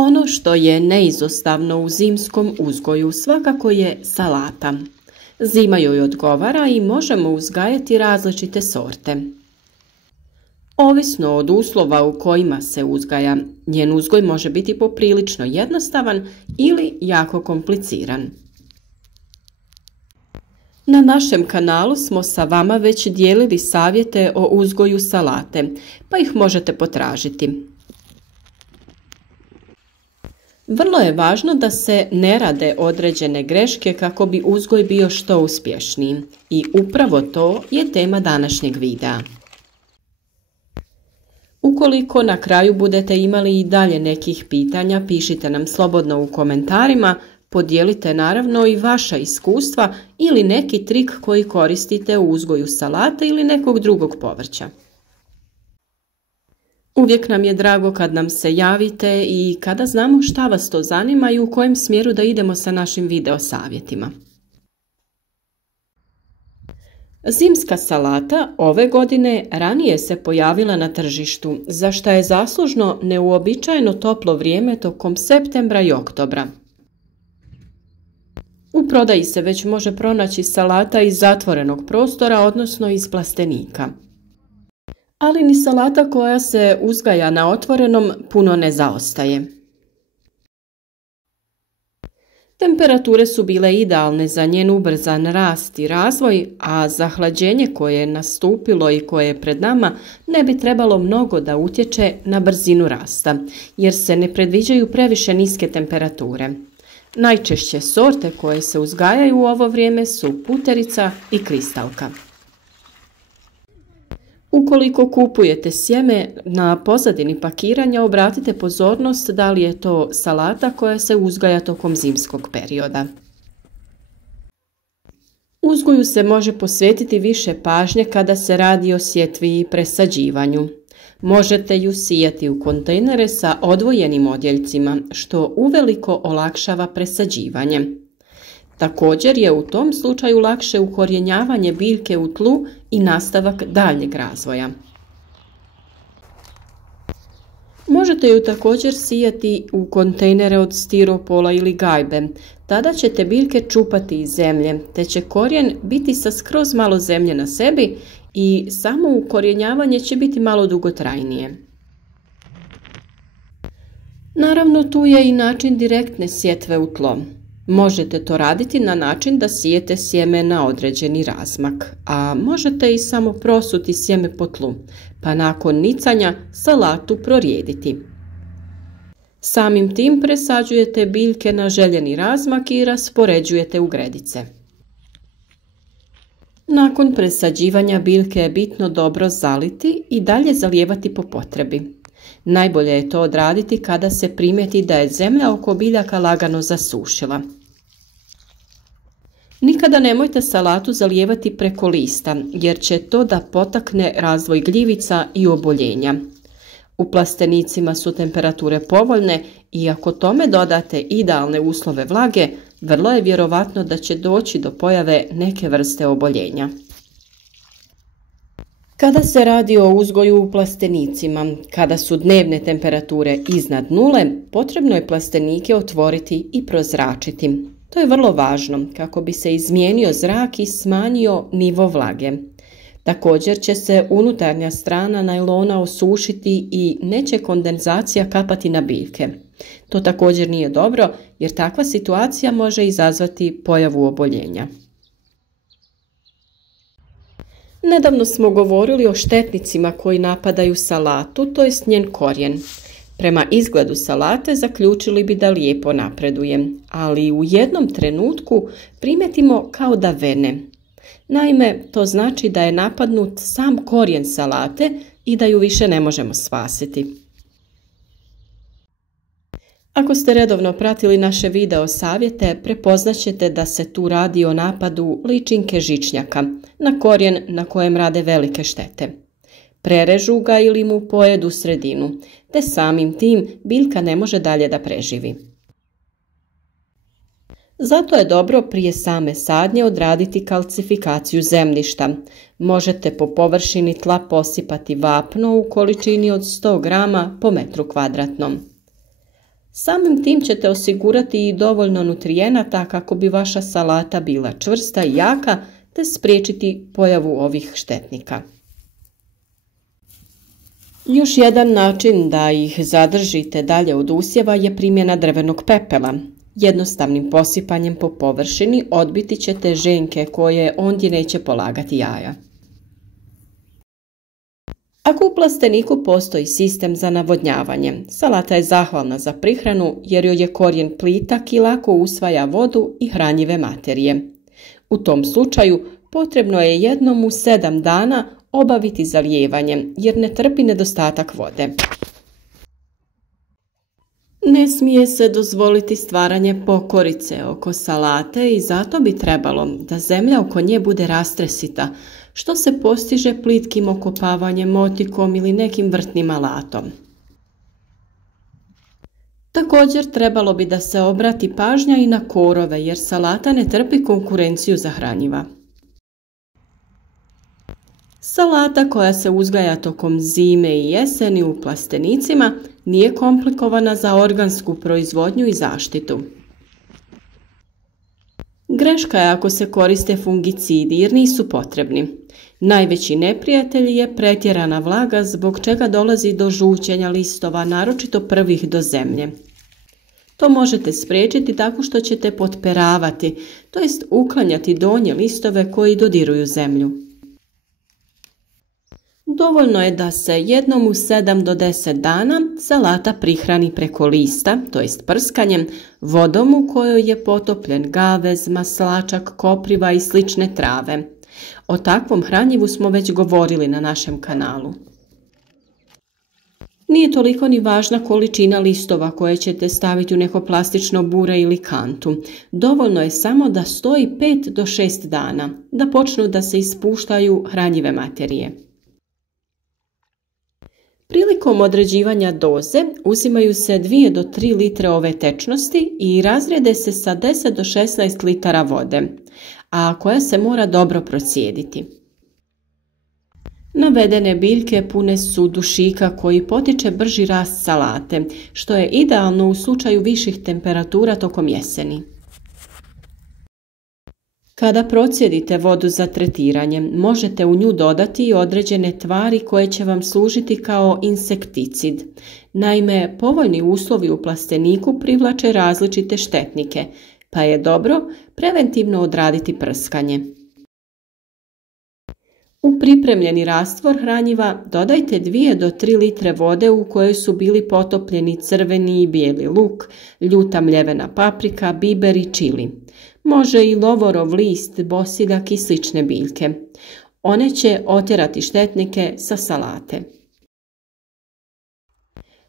Ono što je neizostavno u zimskom uzgoju svakako je salata. Zima joj odgovara i možemo uzgajati različite sorte. Ovisno od uslova u kojima se uzgaja, njen uzgoj može biti poprilično jednostavan ili jako kompliciran. Na našem kanalu smo sa vama već dijelili savjete o uzgoju salate, pa ih možete potražiti. Vrlo je važno da se ne rade određene greške kako bi uzgoj bio što uspješniji i upravo to je tema današnjeg videa. Ukoliko na kraju budete imali i dalje nekih pitanja, pišite nam slobodno u komentarima, podijelite naravno i vaša iskustva ili neki trik koji koristite u uzgoju salate ili nekog drugog povrća. Uvijek nam je drago kad nam se javite i kada znamo šta vas to zanima i u kojem smjeru da idemo sa našim video savjetima. Zimska salata ove godine ranije se pojavila na tržištu, za što je zaslužno neuobičajeno toplo vrijeme tokom septembra i oktobra. U prodaji se već može pronaći salata iz zatvorenog prostora, odnosno iz plastenika. Ali ni salata koja se uzgaja na otvorenom puno ne zaostaje. Temperature su bile idealne za njen ubrzan rast i razvoj, a zahlađenje koje je nastupilo i koje je pred nama ne bi trebalo mnogo da utječe na brzinu rasta, jer se ne predviđaju previše niske temperature. Najčešće sorte koje se uzgajaju u ovo vrijeme su puterica i kristalka. Ukoliko kupujete sjeme, na pozadini pakiranja obratite pozornost da li je to salata koja se uzgaja tokom zimskog perioda. Uzgoju se može posvetiti više pažnje kada se radi o sjetvi i presađivanju. Možete ju sijati u kontejnere sa odvojenim odjeljcima, što uveliko olakšava presađivanje. Također je u tom slučaju lakše ukorjenjavanje biljke u tlu i nastavak daljnjeg razvoja. Možete ju također sijati u kontejnere od stiropola ili gajbe. Tada ćete biljke čupati iz zemlje, te će korijen biti sa skroz malo zemlje na sebi i samo ukorjenjavanje će biti malo dugotrajnije. Naravno, tu je i način direktne sjetve u tlo. Možete to raditi na način da sijete sjeme na određeni razmak, a možete i samo prosuti sjeme po tlu, pa nakon nicanja salatu prorijediti. Samim tim presađujete biljke na željeni razmak i raspoređujete u gredice. Nakon presađivanja biljke je bitno dobro zaliti i dalje zalijevati po potrebi. Najbolje je to odraditi kada se primijeti da je zemlja oko biljaka lagano zasušila. Nikada nemojte salatu zalijevati preko lista, jer će to da potakne razvoj gljivica i oboljenja. U plastenicima su temperature povoljne i ako tome dodate idealne uslove vlage, vrlo je vjerovatno da će doći do pojave neke vrste oboljenja. Kada se radi o uzgoju u plastenicima, kada su dnevne temperature iznad nule, potrebno je plastenike otvoriti i prozračiti. To je vrlo važno kako bi se izmijenio zrak i smanjio nivo vlage. Također će se unutarnja strana najlona osušiti i neće kondenzacija kapati na biljke. To također nije dobro jer takva situacija može izazvati pojavu oboljenja. Nedavno smo govorili o štetnicima koji napadaju salatu, to jest njen korijen. Prema izgledu salate zaključili bi da lijepo napreduje, ali u jednom trenutku primijetimo kao da vene. Naime, to znači da je napadnut sam korijen salate i da ju više ne možemo spasiti. Ako ste redovno pratili naše video savjete, prepoznaćete da se tu radi o napadu ličinke žičnjaka, na korijen na kojem rade velike štete. Prerežu ga ili mu pojedu sredinu, te samim tim biljka ne može dalje da preživi. Zato je dobro prije same sadnje odraditi kalcifikaciju zemljišta. Možete po površini tla posipati vapno u količini od 100 grama po metru kvadratnom. Samim tim ćete osigurati i dovoljno nutrijenata kako bi vaša salata bila čvrsta i jaka, te spriječiti pojavu ovih štetnika. Još jedan način da ih zadržite dalje od usjeva je primjena drvenog pepela. Jednostavnim posipanjem po površini odbiti ćete ženke koje ondje neće polagati jaja. Ako u plasteniku postoji sistem za navodnjavanje, salata je zahvalna za prihranu jer joj je korijen plitak i lako usvaja vodu i hranjive materije. U tom slučaju potrebno je jednom u 7 dana obaviti zalijevanje jer ne trpi nedostatak vode. Ne smije se dozvoliti stvaranje pokorice oko salate i zato bi trebalo da zemlja oko nje bude rastresita, što se postiže plitkim okopavanjem motikom ili nekim vrtnim alatom. Također trebalo bi da se obrati pažnja i na korove jer salata ne trpi konkurenciju za hranjiva. Salata koja se uzgaja tokom zime i jeseni u plastenicima nije komplikovana za organsku proizvodnju i zaštitu. Greška je ako se koriste fungicidi jer nisu potrebni. Najveći neprijatelj je pretjerana vlaga zbog čega dolazi do žućenja listova, naročito prvih do zemlje. To možete spriječiti tako što ćete potperavati, to jest uklanjati donje listove koji dodiruju zemlju. Dovoljno je da se jednom u 7 do 10 dana salata prihrani preko lista, to jest prskanjem, vodom u kojoj je potopljen gavez, maslačak, kopriva i slične trave. O takvom hranjivu smo već govorili na našem kanalu. Nije toliko ni važna količina listova koje ćete staviti u neko plastično bure ili kantu. Dovoljno je samo da stoji 5 do 6 dana, da počnu da se ispuštaju hranjive materije. Prilikom određivanja doze uzimaju se 2 do 3 litre ove tečnosti i razrede se sa 10 do 16 litara vode, a koja se mora dobro procijediti. Navedene biljke pune su dušika koji potiče brži rast salate, što je idealno u slučaju viših temperatura tokom jeseni. Kada procijedite vodu za tretiranje, možete u nju dodati i određene tvari koje će vam služiti kao insekticid. Naime, povoljni uslovi u plasteniku privlače različite štetnike, pa je dobro preventivno odraditi prskanje. U pripremljeni rastvor hranjiva dodajte 2 do 3 litre vode u kojoj su bili potopljeni crveni i bijeli luk, ljuta mljevena paprika, biber i čili. Može i lovorov list, bosiljak i slične biljke. One će otjerati štetnike sa salate.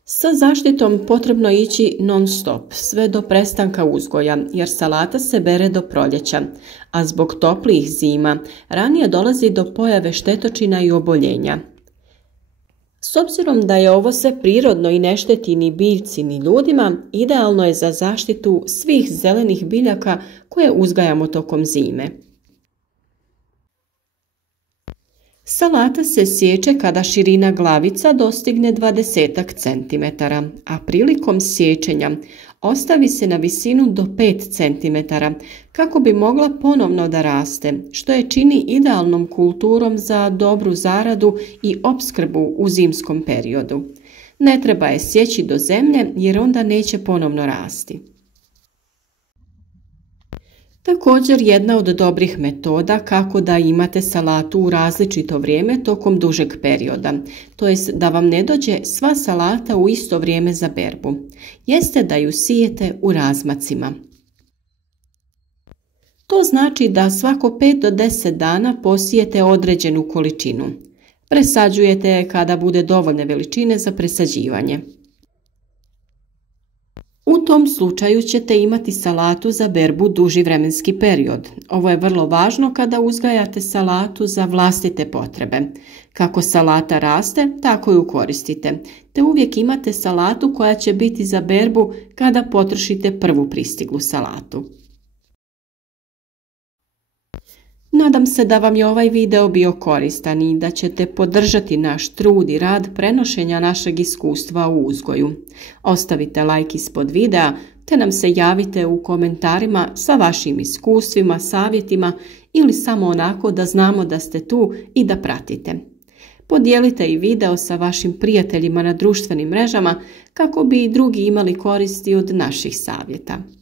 Sa zaštitom potrebno ići non stop, sve do prestanka uzgoja, jer salata se bere do proljeća, a zbog toplijih zima ranije dolazi do pojave štetočina i oboljenja. S obzirom da je ovo sve prirodno i ne šteti ni biljci ni ljudima, idealno je za zaštitu svih zelenih biljaka koje uzgajamo tokom zime. Salata se sječe kada širina glavica dostigne 20 cm, a prilikom sječenja ostavi se na visinu do 5 cm kako bi mogla ponovno da raste, što je čini idealnom kulturom za dobru zaradu i opskrbu u zimskom periodu. Ne treba je sjeći do zemlje jer onda neće ponovno rasti. Također jedna od dobrih metoda kako da imate salatu u različito vrijeme tokom dužeg perioda, to jest da vam ne dođe sva salata u isto vrijeme za berbu, jeste da ju sijete u razmacima. To znači da svako 5 do 10 dana posijete određenu količinu. Presađujete je kada bude dovoljne veličine za presađivanje. U tom slučaju ćete imati salatu za berbu duži vremenski period. Ovo je vrlo važno kada uzgajate salatu za vlastite potrebe. Kako salata raste, tako ju koristite, te uvijek imate salatu koja će biti za berbu kada potrošite prvu pristiglu salatu. Nadam se da vam je ovaj video bio koristan i da ćete podržati naš trud i rad prenošenja našeg iskustva u uzgoju. Ostavite like ispod videa te nam se javite u komentarima sa vašim iskustvima, savjetima ili samo onako da znamo da ste tu i da pratite. Podijelite i video sa vašim prijateljima na društvenim mrežama kako bi i drugi imali koristi od naših savjeta.